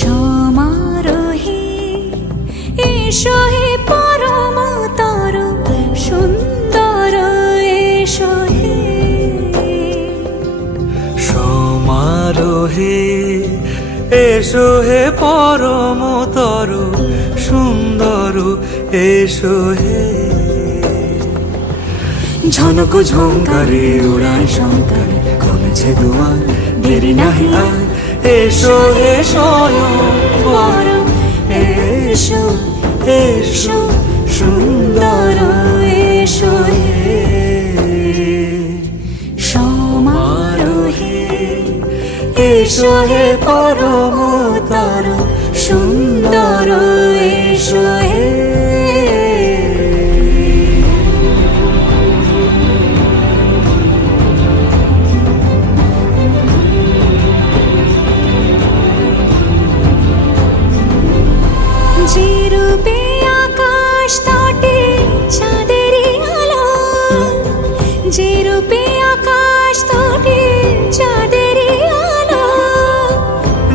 সমারোহে এসো হে পরমতর সুন্দর এসো হে। সমারোহে এসো হে পরমতর সুন্দর এসো হে। ঝনক ঝঙ্কারে উড়ায় শঙ্কারে খুলেছে দুয়ার, দেরি নাহি আর এসো হে স্বয়ংবর। এসো এসো সুন্দর এসো হে। সমারোহে এসো হে পরমতর সুন্দর এসো হে। যে রূপে আকাশ তটে চাঁদেরই আলো, যে রূপে আকাশ তটে চাঁদেরই আলো,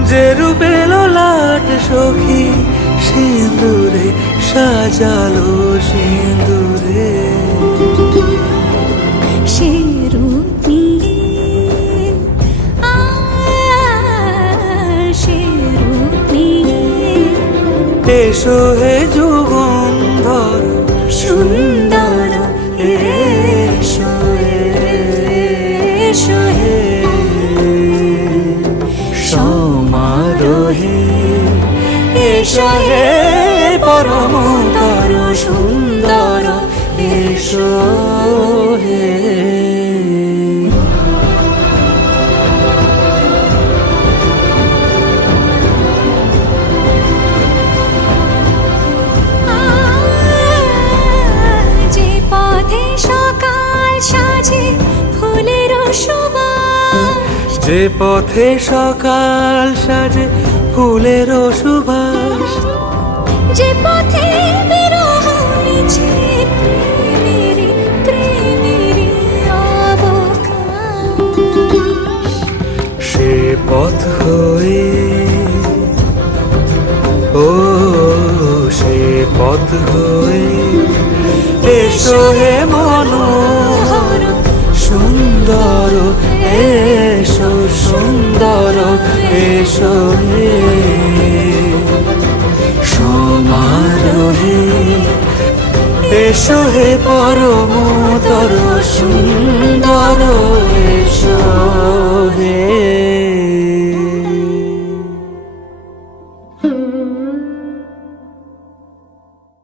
যে রূপে ললাট সখী সিঁদুরে সাজালো সিঁদুরে। সে রূপ নিয়ে সে রূপ নিয়ে এসো হে যুগন্ধর সুন্দর এসো এসো হে। সমারোহে এসো হে পরমতর সুন্দর এসো হে। যে পথে সকাল সাজে ফুলের সুবাস, যে পথে সকাল সাজে ফুলের সুবাস, যে পথে বিরহ মিছে প্রেমেরই প্রেমেরই অবকাশ, সে পথ হয়ে ও সে পথ হয়ে এসো হে মনোহর সুন্দর এসো সুন্দর এসো হে। সমারোহে এসো হে পরমতর সুন্দর এসো হে।